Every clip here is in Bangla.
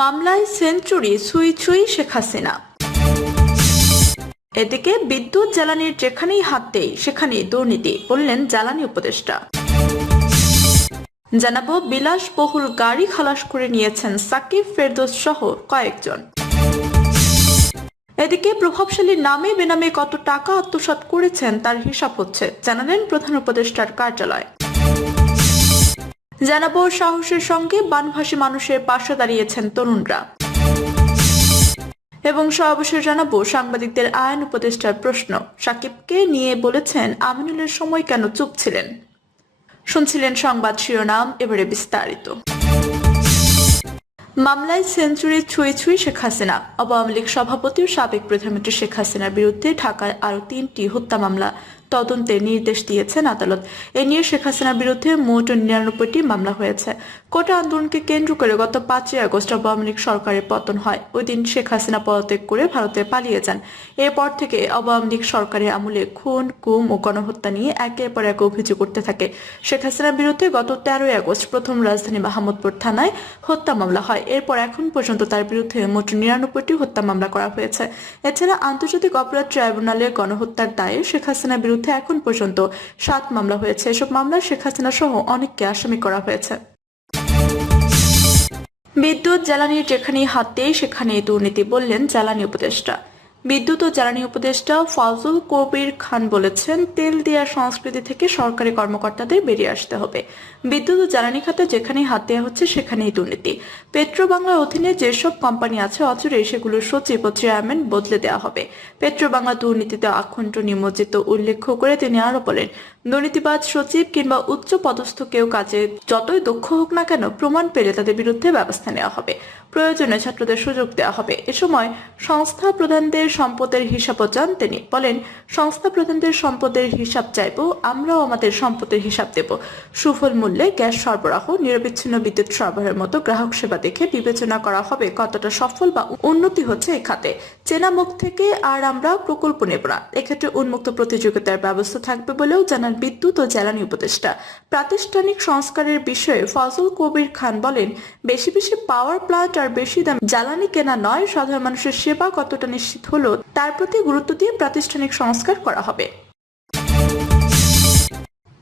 মামলায় সেঞ্চুরি ছুঁই ছুঁই শেখ হাসিনা। এদিকে বিদ্যুৎ জ্বালানির যেখানেই হাত দেয়, সেখানেই দুর্নীতি, বললেন জ্বালানি উপদেষ্টা। জানাব, বিলাসবহুল গাড়ি খালাস করে নিয়েছেন সাকিব ফেরদৌস সহ কয়েকজন। এদিকে প্রভাবশালী নামে বেনামে কত টাকা আত্মসাৎ করেছেন তার হিসাব হচ্ছে, জানালেন প্রধান উপদেষ্টার কার্যালয়। জানাব সাহসের সঙ্গে বানভাসী মানুষের পাশে দাঁড়িয়েছেন তরুণরা। এবং সর্বশেষ জানাব সাংবাদিকদের আইন উপদেষ্টার প্রশ্ন। সাকিবকে নিয়ে বলেছেন, আমিনুলের সময় কেন চুপ ছিলেন? শুনছিলেন সংবাদ শিরোনাম, এবারে বিস্তারিত। মামলায় সেঞ্চুরি ছুঁই ছুঁই শেখ হাসিনা। আওয়ামী লীগ সভাপতি ও সাবেক প্রধানমন্ত্রী শেখ হাসিনার বিরুদ্ধে ঢাকায় আরও তিনটি হত্যা মামলা। তদন্তের নির্দেশ দিয়েছেন আদালত। এ নিয়ে শেখ হাসিনার বিরুদ্ধে মোট নিরানব্বইটি মামলা হয়েছে। কোটা আন্দোলনকে কেন্দ্র করে গত পাঁচই আগস্ট আওয়ামী লীগ সরকারের পতন হয়। ওই দিন শেখ হাসিনা পদত্যাগ করে ভারতে পালিয়ে যান। এরপর থেকে আওয়ামী লীগ সরকারের আমলে খুন, গুম ও গণহত্যা নিয়ে একের পর এক অভিযোগ করতে থাকে। শেখ হাসিনার বিরুদ্ধে গত তেরোই আগস্ট প্রথম রাজধানী মাহমুদপুর থানায় হত্যা মামলা হয়। এরপর এখন পর্যন্ত তার বিরুদ্ধে মোট নিরানব্বইটি হত্যা মামলা করা হয়েছে। এছাড়া আন্তর্জাতিক অপরাধ ট্রাইব্যুনালে গণহত্যার দায়ে শেখ হাসিনার বিরুদ্ধে এখন পর্যন্ত সাত মামলা হয়েছে। এসব মামলায় শেখ হাসিনা সহ অনেককে আসামি করা হয়েছে। বিদ্যুৎ জ্বালানির যেখানে হাত দেয় সেখানেই দুর্নীতি, বললেন জ্বালানি উপদেষ্টা। বিদ্যুৎ ও জ্বালানি উপদেষ্টা ফজল কবির খান বলেছেন, তেল দেওয়ার সংস্কৃতি থেকে সরকারি কর্মকর্তাদের বেরিয়ে আসতে হবে। বিদ্যুৎ ও জ্বালানি খাতে যেখানেই হাত দেওয়া হচ্ছে, সেখানেই দুর্নীতি। পেট্রো বাংলার অধীনে যেসব কোম্পানি আছে, অচিরে সেগুলোর সচিব ও চেয়ারম্যান বদলে দেওয়া হবে। পেট্রো বাংলা দুর্নীতিতে আখণ্ড নিমজ্জিত উল্লেখ করে তিনি আরও বলেন, দুর্নীতিবাজ সচিব কিংবা উচ্চ পদস্থ কেউ কাজে যতই দক্ষ হোক না কেন, প্রমাণ পেলে তাদের বিরুদ্ধে ব্যবস্থা নেওয়া হবে। প্রয়োজনে ছাত্রদের সুযোগ দেওয়া হবে। এ সময় সংস্থা প্রধানদের সম্পদের হিসাবও চান তিনি। বলেন, সংস্থা প্রধানদের সম্পদের হিসাব চাইব, আমরাও আমাদের সম্পদের হিসাব দেব। সুফল মূল্যে গ্যাস সরবরাহ, নিরবিচ্ছিন্ন বিদ্যুৎ সরবরাহের মতো গ্রাহক সেবা দেখে বিবেচনা করা হবে কতটা সফল বা উন্নতি হচ্ছে এই খাতে। চেনা মুখ থেকে আর আমরা প্রকল্প নেব না। এক্ষেত্রে উন্মুক্ত প্রতিযোগিতার ব্যবস্থা থাকবে বলেও জানান বিদ্যুৎ ও জ্বালানি উপদেষ্টা। প্রাতিষ্ঠানিক সংস্কারের বিষয়ে ফজল কবির খান বলেন, বেশি বেশি পাওয়ার প্লান্ট আর বেশি দাম জ্বালানি কেনা নয়, সাধারণ মানুষের সেবা কতটা নিশ্চিত হলো তার প্রতি গুরুত্ব দিয়ে প্রাতিষ্ঠানিক সংস্কার করা হবে।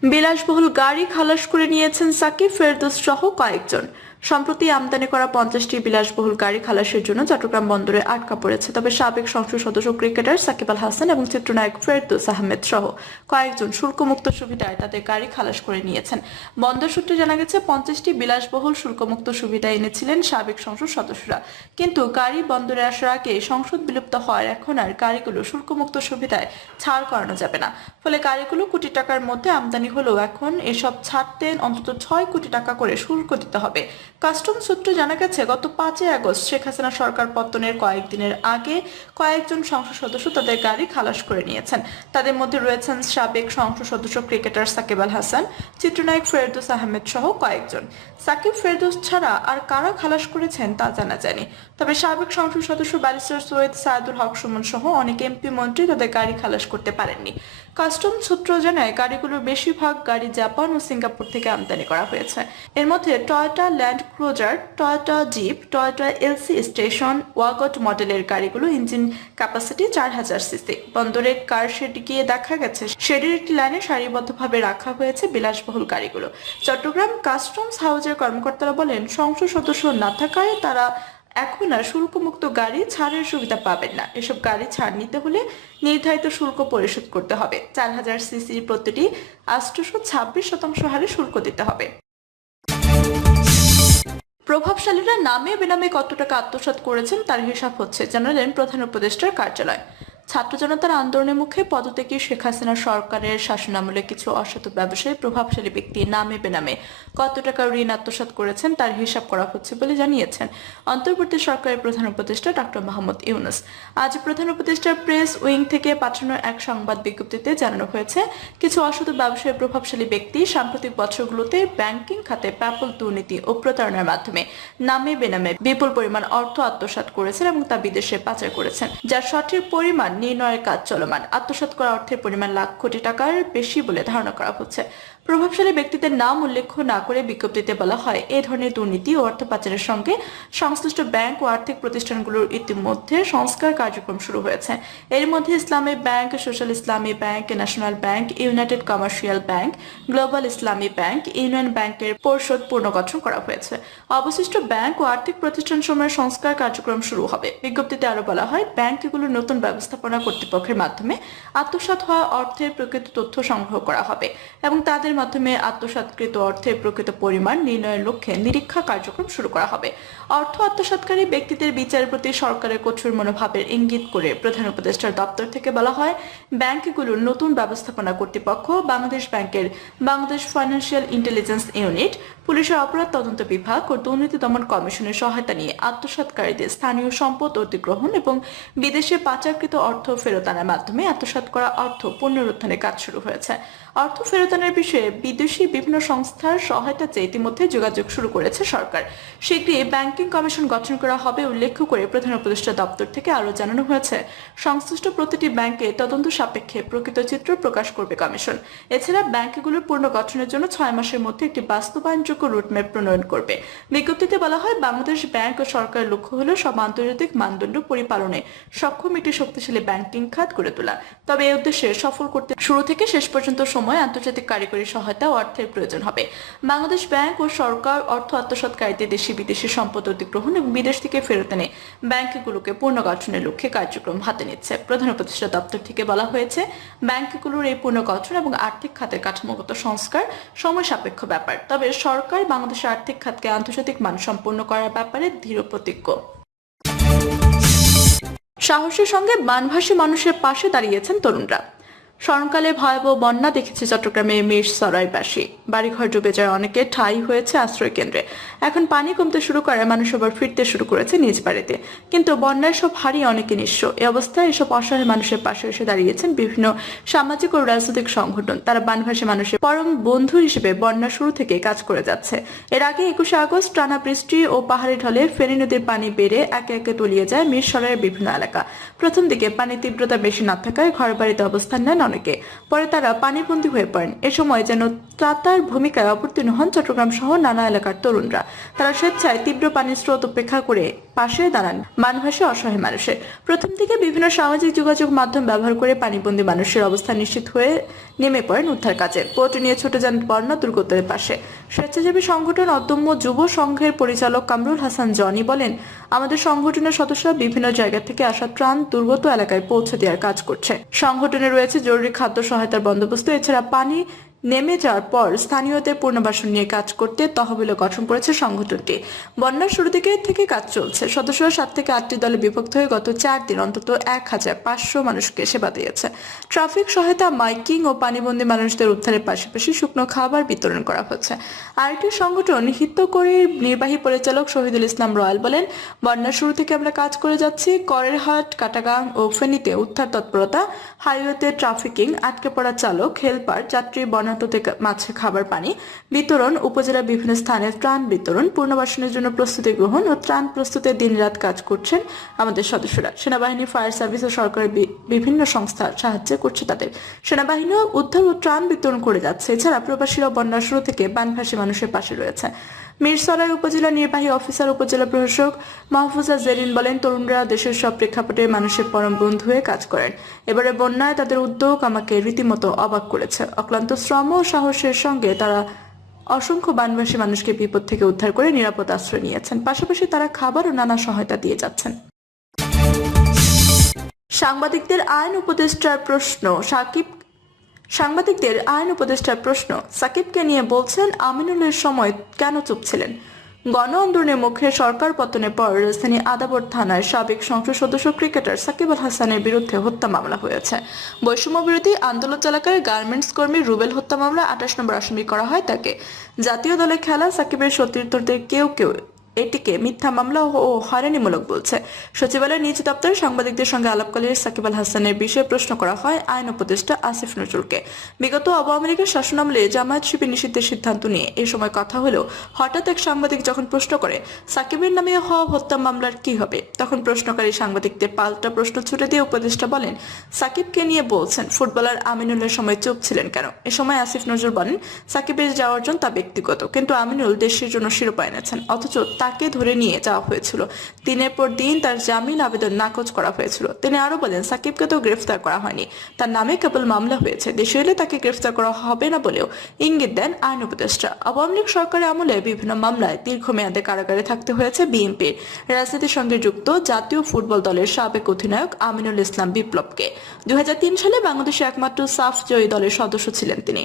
বিলাসবহুল গাড়ি খালাস করে নিয়েছেন সাকিব ফেরদোস সহ কয়েকজন। সম্প্রতি আমদানি করা পঞ্চাশটি বিলাসবহুল গাড়ি খালাসের জন্য চট্টগ্রাম বন্দরে আটকা পড়েছে। তবে সাবেক সংসদ সদস্য ক্রিকেটার সাকিব আল হাসান এবং চিত্রনায়ক ফেরদৌস আহমেদ সহ কয়েকজন শুল্কমুক্ত সুবিধায় তাদের গাড়ি খালাস করে নিয়েছেন। বন্দর সূত্রে জানা গেছে, পঞ্চাশটি বিলাসবহুল শুল্কমুক্ত সুবিধা এনেছিলেন সাবেক সংসদ সদস্যরা। কিন্তু গাড়ি বন্দরে আসার আগে সংসদ বিলুপ্ত হওয়ার এখন আর গাড়িগুলো শুল্কমুক্ত সুবিধায় ছাড় করানো যাবে না। ফলে গাড়িগুলো কোটি টাকার মধ্যে আমদানি হলেও এখন এসব ছাড়তে অন্তত ছয় কোটি টাকা করে শুল্ক দিতে হবে। কাস্টম সূত্রে জানা গেছে, গত পাঁচই আগস্ট শেখ হাসিনা সরকার পতনের কয়েকদিনের আগে কয়েকজন সংসদ সদস্য তাদের গাড়ি খালাস করে নিয়েছেন। তাদের মধ্যে রয়েছেন সাবেক সংসদ সদস্য ক্রিকেটার সাকিব আল হাসান, চিত্রনায়ক ফেরদৌস আহমেদ সহ কয়েকজন। সাকিব ফেরদৌস ছাড়া আর কারা খালাস করেছেন তা জানা যায়নি। তবে সাবেক সংসদ সদস্য ব্যারিস্টার সৈয়দ সায়দুল হক সুমন সহ অনেক এমপি মন্ত্রী তাদের গাড়ি খালাস করতে পারেননি। কাস্টম সূত্র জানায়, গাড়িগুলোর বেশিরভাগ গাড়ি জাপান ও সিঙ্গাপুর থেকে আমদানি করা হয়েছে। এর মধ্যে Toyota land cruiser Toyota jeep Toyota LC station wagon মডেলের গাড়িগুলো ইঞ্জিন ক্যাপাসিটি চার হাজার সিসি বন্দরের কার শেড গিয়ে দেখা গেছে? শেডের একটি লাইনে সারিবদ্ধভাবে রাখা হয়েছে বিলাসবহুল গাড়িগুলো। চট্টগ্রাম কাস্টমস হাউজের কর্মকর্তারা বলেন, সংসদ সদস্য না থাকায় তারা এখন আর শুল্কমুক্ত গাড়ি ছাড়ের সুবিধা পাবেন না। এসব গাড়ি ছাড় নিতে হলে নির্ধারিত শুল্ক পরিশোধ করতে হবে। চার হাজার সিসির প্রতিটি আষ্টশো ছাব্বিশ শতাংশ হারে শুল্ক দিতে হবে। প্রভাবশালীরা নামে বেনামে কত টাকা আত্মসাত করেছেন তার হিসাব হচ্ছে জানালেন প্রধান উপদেষ্টার কার্যালয়। ছাত্র জনতার আন্দোলনের মুখে পদত্যাগী শেখ হাসিনা সরকারের শাসনামলে কিছু অসৎ ব্যবসায়ী, প্রভাবশালী ব্যক্তি নামে বেনামে কত টাকা ঋণ আত্মসাৎ করেছেন তার হিসাব করা হচ্ছে বলে জানিয়েছেন অন্তর্বর্তী সরকারের প্রধান উপদেষ্টা ডক্টর মোহাম্মদ ইউনুস। আজ প্রধান উপদেষ্টার প্রেস উইং থেকে পাঠানো এক সংবাদ বিজ্ঞপ্তিতে জানানো হয়েছে, কিছু অসৎ ব্যবসায়ী, প্রভাবশালী ব্যক্তি সাম্প্রতিক বছরগুলোতে ব্যাংকিং খাতে ব্যাপক দুর্নীতি ও প্রতারণার মাধ্যমে নামে বেনামে বিপুল পরিমাণ অর্থ আত্মসাৎ করেছেন এবং তা বিদেশে পাচার করেছেন, যার সঠিক পরিমাণ নির্ণয়ের কাজ চলমান। আত্মসাৎ করা অর্থের পরিমাণ লাখ কোটি টাকার বেশি বলে ধারণা করা হচ্ছে। প্রভাবশালী ব্যক্তিদের নাম উল্লেখ না করে বিজ্ঞপ্তিতে বলা হয়, এ ধরনের দুর্নীতি ও অর্থ পাচারের সঙ্গে সংশ্লিষ্ট ব্যাংক ও আর্থিক প্রতিষ্ঠানগুলোর ইতিমধ্যে সংস্কার কার্যক্রম শুরু হয়েছে। এর মধ্যে Islami bank, social Islami bank, national bank, united commercial bank, global Islami bank, union ব্যাংকের পরিষদ পুনর্গঠন করা হয়েছে। অবশিষ্ট ব্যাংক ও আর্থিক প্রতিষ্ঠান সময়ের সংস্কার কার্যক্রম শুরু হবে। বিজ্ঞপ্তিতে আরও বলা হয় ব্যাংকগুলোর নতুন ব্যবস্থাপনা কর্তৃপক্ষের মাধ্যমে আত্মসাৎ হওয়া অর্থের প্রকৃত তথ্য সংগ্রহ করা হবে এবং তাদের মাধ্যমে আত্মসাৎকৃত অর্থের প্রকৃত পরিমাণ নির্ণয়ের লক্ষ্যে নিরীক্ষা কার্যক্রম শুরু করা হবে। অর্থ আত্মসাৎকারী ব্যক্তিদের বিচারের প্রতি সরকারের কঠোর মনোভাবের ইঙ্গিত করে প্রধান উপদেষ্টার দপ্তর থেকে বলা হয়, ব্যাংকগুলোর নতুন ব্যবস্থাপনা কর্তৃপক্ষ, বাংলাদেশ ব্যাংকের বাংলাদেশ ফাইন্যান্সিয়াল ইন্টেলিজেন্স ইউনিট, পুলিশের অপরাধ তদন্ত বিভাগ ও দুর্নীতি দমন কমিশনের সহায়তা নিয়ে আত্মসাৎকারীদের স্থানীয় সম্পদ অধিগ্রহণ এবং বিদেশে পাচারকৃত অর্থ ফেরত আনার মাধ্যমে আত্মসাৎ করা অর্থ পুনরুত্থানের কাজ শুরু হয়েছে। অর্থ ফেরত আনার বিষয়ে বিদেশি বিভিন্ন সংস্থার সহায়তা চেয়ে ইতিমধ্যে যোগাযোগ শুরু করেছে সরকার। শীঘ্রই ব্যাংকিং কমিশন গঠন করা হবে উল্লেখ করে প্রধান উপদেষ্টা দপ্তর থেকে আরও জানানো হয়েছে। সংশ্লিষ্ট প্রতিটি ব্যাংকে তদন্ত সাপেক্ষে প্রকৃত চিত্র প্রকাশ করবে কমিশন। এছাড়া ব্যাংকগুলোর পূর্ণ গঠনের জন্য ছয় মাসের মধ্যে একটি বাস্তবায়নযোগ্য রুটম্যাপ প্রণয়ন করবে। বিজ্ঞপ্তিতে বলা হয়, বাংলাদেশ ব্যাংক ও সরকারের লক্ষ্য হল সব আন্তর্জাতিক মানদণ্ড পরিপালনে সক্ষম একটি শক্তিশালী ব্যাংকিং খাত গড়ে তোলা। তবে এই উদ্দেশ্যে সফল করতে শুরু থেকে শেষ পর্যন্ত সময় আন্তর্জাতিক কারিগরি সহায়তা ও অর্থের প্রয়োজন হবে। বাংলাদেশ ব্যাংক ও সরকার অর্থ আত্মসাৎকারীদের দেশি বিদেশি সম্পদ অধিগ্রহণ এবং বিদেশ থেকে ফেরত এনে ব্যাংকগুলোকে পুনর্গঠনের লক্ষ্যে কার্যক্রম হাতে নিচ্ছে। প্রধান উপদেষ্টা দপ্তর থেকে বলা হয়েছে, ব্যাংকগুলোর এই পুনর্গঠন এবং আর্থিক খাতের কাঠামোগত সংস্কার সময় সাপেক্ষ ব্যাপার। তবে সরকার বাংলাদেশের আর্থিক খাতকে আন্তর্জাতিক মান সম্পন্ন করার ব্যাপারে দৃঢ় প্রতিজ্ঞ। সাহসের সঙ্গে বানভাসী মানুষের পাশে দাঁড়িয়েছেন তরুণরা। স্মরণকালে ভয়াবহ বন্যা দেখেছে চট্টগ্রামে মির সরাইবাসী। বাড়িঘর ডুবে যায় অনেকে, ঠাই হয়েছে আশ্রয় কেন্দ্রে। এখন পানি কমতে শুরু করে, মানুষ আবার ফিরতে শুরু করেছে নিজ বাড়িতে। কিন্তু বন্যায় সব হারিয়ে অনেকে নিঃস্ব। এ অবস্থায় এসব অসহায় মানুষের পাশে এসে দাঁড়িয়েছেন বিভিন্ন সামাজিক ও রাজনৈতিক সংগঠন। তারা বানভাসী মানুষের পরম বন্ধু হিসেবে বন্যা শুরু থেকে কাজ করে যাচ্ছে। এর আগে একুশে আগস্ট টানা বৃষ্টি ও পাহাড়ি ঢলে ফেনী নদীর পানি বেড়ে একে একে তলিয়ে যায় মিরসরাইয়ের বিভিন্ন এলাকা। প্রথম দিকে পানির তীব্রতা বেশি না থাকায় ঘর বাড়িতে অবস্থান নেন অনেকে। পরে তারা পানিবন্দী হয়ে পড়েন। এ সময় যেন ত্রাতার ভূমিকায় অবতীর্ণ হন চট্টগ্রাম সহ নানা এলাকার তরুণরা। তারা স্বেচ্ছায় তীব্র পানির স্রোত উপেক্ষা করে পাশে দাঁড়ান মানভাসী অসহায় মানুষের। প্রথম দিকে বিভিন্ন সামাজিক যোগাযোগ মাধ্যম ব্যবহার করে পানিবন্দী মানুষের অবস্থা নিশ্চিত হয়ে নেমে পড়েন উদ্ধার কাজে। বোট নিয়ে ছুটে যান বন্যা দুর্গতের পাশে। স্বেচ্ছাসেবী সংগঠন অদম্য যুব সংঘের পরিচালক কামরুল হাসান জনি বলেন, আমাদের সংগঠনের সদস্যরা বিভিন্ন জায়গা থেকে আসা ত্রাণ দুর্গত এলাকায় পৌঁছে দেওয়ার কাজ করছে। সংগঠনে রয়েছে জরুরি খাদ্য সহায়তার বন্দোবস্ত, এছাড়া পানি নেমে যাওয়ার পর স্থানীয়দের পুনর্বাসন নিয়ে কাজ করতে তহবিলও গঠন করেছে সংগঠনটি। বন্যার শুরু থেকে থেকে কাজ চলছে। সদস্যরা সাত থেকে আটটি দলে বিভক্ত হয়ে গত চার দিন অন্তত এক হাজার পাঁচশো মানুষকে সেবা দিয়েছে। ট্রাফিক সহায়তা, মাইকিং ও পানিবন্দী মানুষদের উদ্ধারের পাশাপাশি শুকনো খাবার বিতরণ করা হচ্ছে। আরেকটি সংগঠন হিতকরির নির্বাহী পরিচালক শহীদুল ইসলাম রয়্যাল বলেন, বন্যার শুরু থেকে আমরা কাজ করে যাচ্ছি। করেরহাট কাটাগাং ও ফেনীতে উদ্ধার তৎপরতা, হাইওয়েতে ট্রাফিকিং, আটকে পড়া চালক, হেলপার, যাত্রী বর্ণাঢ্য থেকে মাছে খাবার পানি, বিতরণ উপজেলার বিভিন্ন স্থানে ত্রাণ বিতরণ পুনর্বাসনের জন্য প্রস্তুতি গ্রহণ ও ত্রাণ প্রস্তুতে দিনরাত কাজ করছেন আমাদের সদস্যরা। সেনাবাহিনী, ফায়ার সার্ভিস ও সরকারের বিভিন্ন সংস্থা সাহায্য করছে তাদের। সেনাবাহিনীও উদ্ধার ও ত্রাণ বিতরণ করে যাচ্ছে। এছাড়া প্রবাসীরা বন্যার শুরু থেকে বানভাসী মানুষের পাশে রয়েছে। মিরসরাই উপজেলা নির্বাহী অফিসার উপজেলা প্রশাসক মাহফুজা জেরিন বলেন, তরুণরা দেশের সব প্রেক্ষাপটে মানুষের পরম বন্ধু হয়ে কাজ করেন। এবারে বন্যায় তাদের উদ্যোগ আমাকে রীতিমতো অবাক করেছে। অক্লান্ত শ্রম ও সাহসের সঙ্গে তারা অসংখ্য বানবাসী মানুষকে বিপদ থেকে উদ্ধার করে নিরাপদ আশ্রয় নিয়েছেন। পাশাপাশি তারা খাবার ও নানা সহায়তা দিয়ে যাচ্ছেন। সাংবাদিকদের আইন উপদেষ্টার প্রশ্ন, সাকিব সাংবাদিকদের আইন উপদেষ্টার প্রশ্ন। সাকিবকে নিয়ে বলছেন, আমিনুলের সময় কেন চুপ ছিলেন? গণ আন্দোলনের মুখে সরকার পতনের পর রাজধানী আদাবর থানায় সাবেক সংসদ সদস্য ক্রিকেটার সাকিব আল হাসানের বিরুদ্ধে হত্যা মামলা হয়েছে। বৈষম্য বিরোধী আন্দোলন চালাকারী গার্মেন্টস কর্মী রুবেল হত্যা মামলা আঠাশ নম্বর আসামি করা হয় তাকে। জাতীয় দলে খেলা সাকিবের সতীর্থদের কেউ কেউ এটিকে মিথ্যা মামলা ও হয়রানিমূলক বলছে। সচিবালয়ের নিজ দপ্তরে সাংবাদিকদের সঙ্গে আলাপকালে সাকিব আল হাসানের বিষয়ে প্রশ্ন করা হয় আইন উপদেষ্টা আসিফ নজরুলকে। বিগত আওয়ামী লীগের শাসনামলে জামায়াত শিবির নিষিদ্ধের সিদ্ধান্ত নিয়ে এ সময় কথা হলেও হঠাৎ এক সাংবাদিক যখন প্রশ্ন করে, সাকিবের নামে হওয়া হত্যা মামলার কি হবে? তখন প্রশ্নকারী সাংবাদিকদের পাল্টা প্রশ্ন ছুটে দিয়ে উপদেষ্টা বলেন, সাকিবকে নিয়ে বলছেন, ফুটবলার আমিনুলের সময় চুপ ছিলেন কেন? এ সময় আসিফ নজরুল বলেন, সাকিবের যাওয়ার জন্য তা ব্যক্তিগত, কিন্তু আমিনুল দেশের জন্য শিরোপা এনেছেন, অথচ তাকে ধরে নিয়ে যাওয়া হয়েছিল। দিনের পর দিন তার জামিন আবেদন নাকচ করা হয়েছিল। তিনি আরও বলেন, সাকিবকে তো গ্রেফতার করা হয়নি। তার নামে কেবল মামলা হয়েছে। দেশে এলে তাকে গ্রেফতার করা হবে না বলেও ইঙ্গিত দেন আইন উপদেষ্টা। আওয়ামী লীগ সরকারের আমলে বিভিন্ন মামলায় দীর্ঘমেয়াদে কারাগারে থাকতে হয়েছে বিএনপির রাজনীতির সঙ্গে যুক্ত জাতীয় ফুটবল দলের সাবেক অধিনায়ক আমিনুল ইসলাম বিপ্লবকে। দুই হাজার তিন সালে বাংলাদেশের একমাত্র সাফ জয়ী দলের সদস্য ছিলেন তিনি।